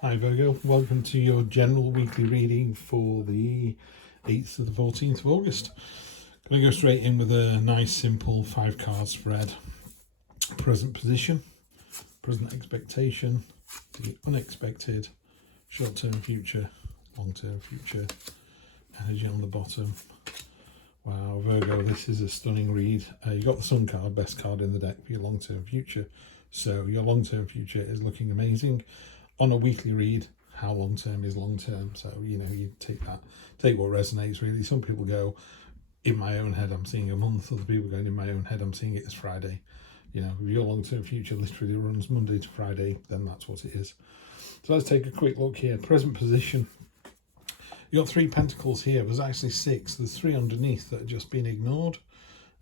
Hi Virgo, welcome to your general weekly reading for the 8th to the 14th of August. Going to go straight in with a nice simple 5-card spread. Present position, present expectation, the unexpected, short-term future, long-term future, energy on the bottom. Wow, Virgo, this is a stunning read. You got the Sun card, best card in the deck for your long-term future. So your long-term future is looking amazing. On a weekly read, how long-term is long-term? So, you take what resonates really. Some people go, in my own head, I'm seeing a month. Other people going, in my own head, I'm seeing it as Friday. If your long-term future literally runs Monday to Friday, then that's what it is. So let's take a quick look here. Present position. You got 3 pentacles here. There's actually 6. There's 3 underneath that have just been ignored.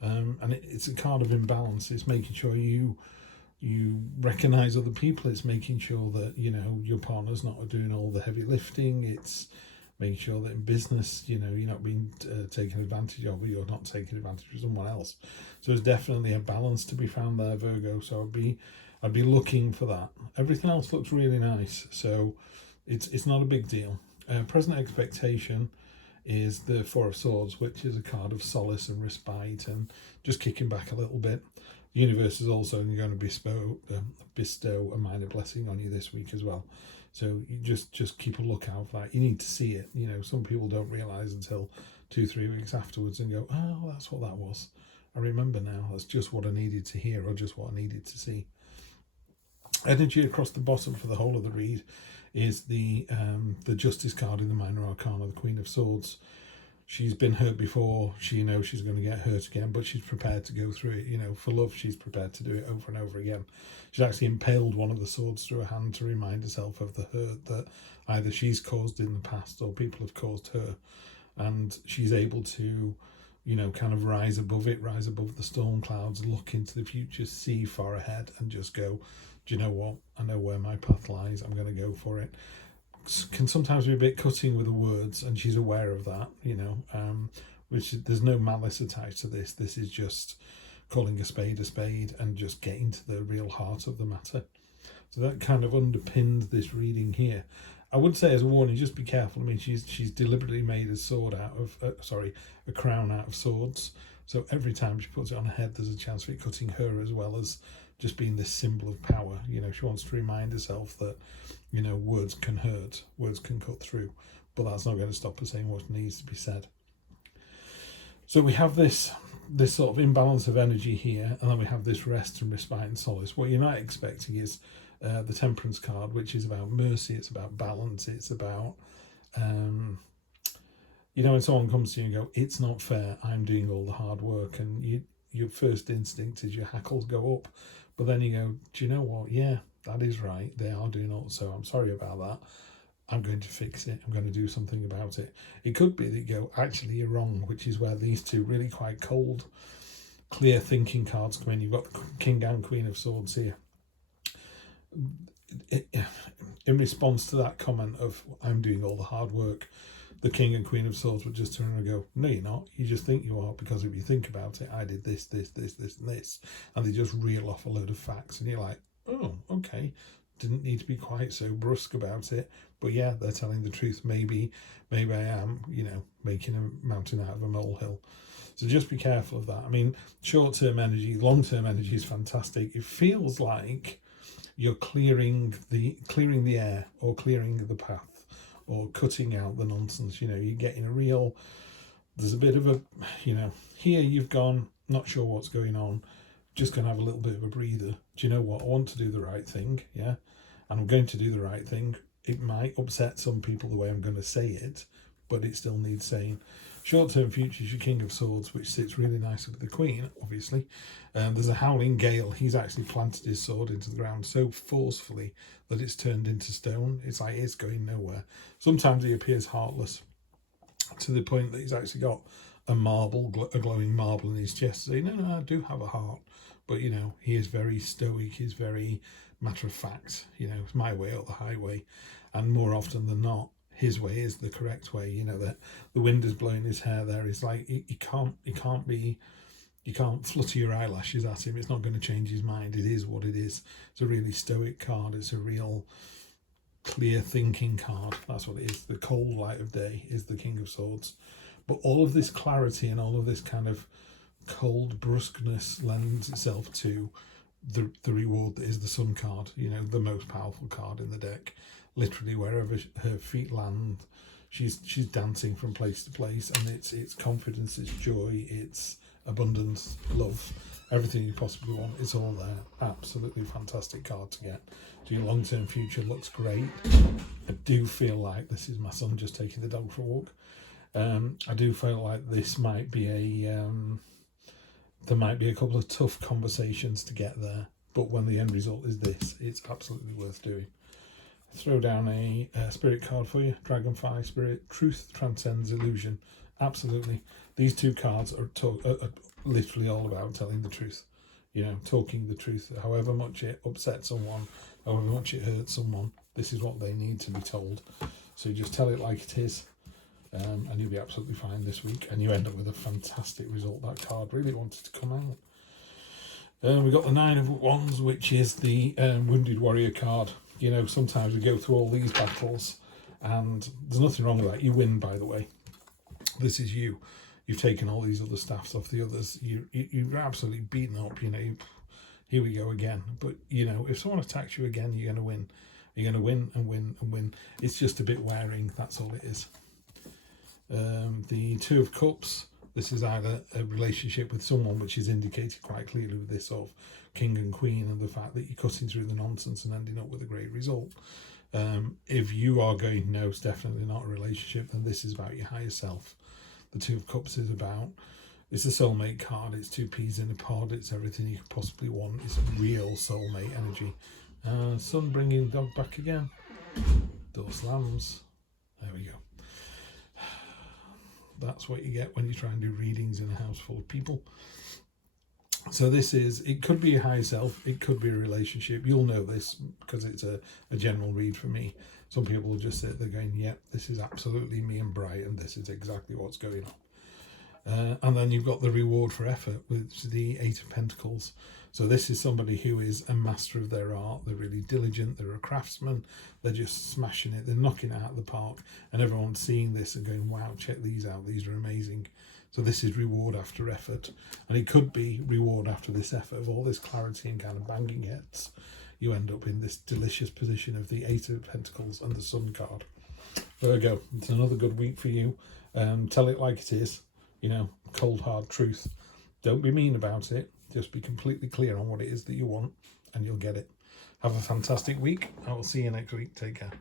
And it's a card of imbalance. It's making sure you recognize other people. It's making sure that your partner's not doing all the heavy lifting. It's making sure that in business you're not being taken advantage of, or you're not taking advantage of someone else. So there's definitely a balance to be found there, Virgo. So I'd be looking for that. Everything else looks really nice, so it's not a big deal. Present expectation is the 4 of Swords, which is a card of solace and respite and just kicking back a little bit. The universe is also going to bestow a minor blessing on you this week as well. So you just keep a lookout for that. You need to see it. Some people don't realise until 2-3 weeks afterwards and go, oh, that's what that was. I remember now. That's just what I needed to hear, or just what I needed to see. Energy across the bottom for the whole of the read is the Justice card in the Minor Arcana, the Queen of Swords. She's been hurt before. She knows she's going to get hurt again, but she's prepared to go through it. For love, she's prepared to do it over and over again. She's actually impaled one of the swords through her hand to remind herself of the hurt that either she's caused in the past or people have caused her. And she's able to, kind of rise above it, rise above the storm clouds, look into the future, see far ahead, and just go, do you know what? I know where my path lies. I'm going to go for it. Can sometimes be a bit cutting with the words, and she's aware of that, which there's no malice attached to this. This is just calling a spade and just getting to the real heart of the matter. So that kind of underpins this reading here. I would say as a warning, just be careful. I mean, she's deliberately made a crown out of swords. So every time she puts it on her head, there's a chance of it cutting her as well as just being this symbol of power. She wants to remind herself that, words can hurt, words can cut through, but that's not going to stop her saying what needs to be said. So we have this sort of imbalance of energy here, and then we have this rest and respite and solace. What you're not expecting is the Temperance card, which is about mercy, it's about balance, it's about, when someone comes to you and go, it's not fair, I'm doing all the hard work, and your first instinct is your hackles go up, but then you go, do you know what? Yeah, that is right. They are doing all, so I'm sorry about that. I'm going to fix it. I'm going to do something about it. It could be that you go, actually, you're wrong, which is where these two really quite cold, clear thinking cards come in. You've got the King and Queen of Swords here. In response to that comment of, I'm doing all the hard work, the King and Queen of Swords would just turn and go, no, you're not. You just think you are, because if you think about it, I did this, and this. And they just reel off a load of facts. And you're like, oh, okay. Didn't need to be quite so brusque about it. But yeah, they're telling the truth. Maybe I am, making a mountain out of a molehill. So just be careful of that. I mean, short-term energy, long-term energy is fantastic. It feels like you're clearing the air, or clearing the path, or cutting out the nonsense. You're getting there's a bit of a, here you've gone, not sure what's going on, just going to have a little bit of a breather. Do you know what? I want to do the right thing, yeah? And I'm going to do the right thing. It might upset some people the way I'm going to say it, but it still needs saying. Short-term future is your King of Swords, which sits really nicely with the Queen, obviously. There's a howling gale. He's actually planted his sword into the ground so forcefully that it's turned into stone. It's like it's going nowhere. Sometimes he appears heartless, to the point that he's actually got a glowing marble in his chest, saying, no, I do have a heart. But, he is very stoic. He's very matter of fact. It's my way or the highway. And more often than not, his way is the correct way. That the wind is blowing his hair there. It's like, you can't flutter your eyelashes at him. It's not going to change his mind. It is what it is. It's a really stoic card. It's a real clear thinking card. That's what it is. The cold light of day is the King of Swords. But all of this clarity and all of this kind of cold brusqueness lends itself to the reward that is the Sun card, you know, the most powerful card in the deck. Literally wherever her feet land, she's dancing from place to place, and it's confidence, it's joy, it's abundance, love, everything you possibly want. It's all there. Absolutely fantastic card to get. So your long-term future looks great. I do feel like this is my son just taking the dog for a walk. I do feel like this might be there might be a couple of tough conversations to get there, but when the end result is this, it's absolutely worth doing. Throw down a spirit card for you. Dragonfly Spirit. Truth transcends illusion. Absolutely. These two cards are literally all about telling the truth. You know, talking the truth. However much it upsets someone, however much it hurts someone, this is what they need to be told. So you just tell it like it is. And you'll be absolutely fine this week, and you end up with a fantastic result. That card really wanted to come out. We got the Nine of Wands, which is the Wounded Warrior card. You know, sometimes we go through all these battles, and there's nothing wrong with that. You win, by the way. This is you. You've taken all these other staffs off the others. You're absolutely beaten up. You know, here we go again. But you know, if someone attacks you again, you're going to win. You're going to win and win and win. It's just a bit wearing. That's all it is. The Two of Cups, this is either a relationship with someone, which is indicated quite clearly with this sort of king and queen, and the fact that you're cutting through the nonsense and ending up with a great result. If you are going, no, it's definitely not a relationship, then this is about your higher self. The Two of Cups is about, it's a soulmate card, it's two peas in a pod, it's everything you could possibly want. It's real soulmate energy. Sun bringing the dog back again. Door slams. There we go. That's what you get when you try and do readings in a house full of people. So this is, it could be a higher self, it could be a relationship. You'll know this because it's a general read for me. Some people will just sit there going, yep, this is absolutely me and Brian, this is exactly what's going on. And then you've got the reward for effort, which is the Eight of Pentacles. So this is somebody who is a master of their art. They're really diligent. They're a craftsman. They're just smashing it. They're knocking it out of the park. And everyone's seeing this and going, wow, check these out. These are amazing. So this is reward after effort. And it could be reward after this effort of all this clarity and kind of banging heads. You end up in this delicious position of the Eight of Pentacles and the Sun card. Virgo, it's another good week for you. Tell it like it is. You know, cold, hard truth. Don't be mean about it. Just be completely clear on what it is that you want, and you'll get it. Have a fantastic week. I will see you next week. Take care.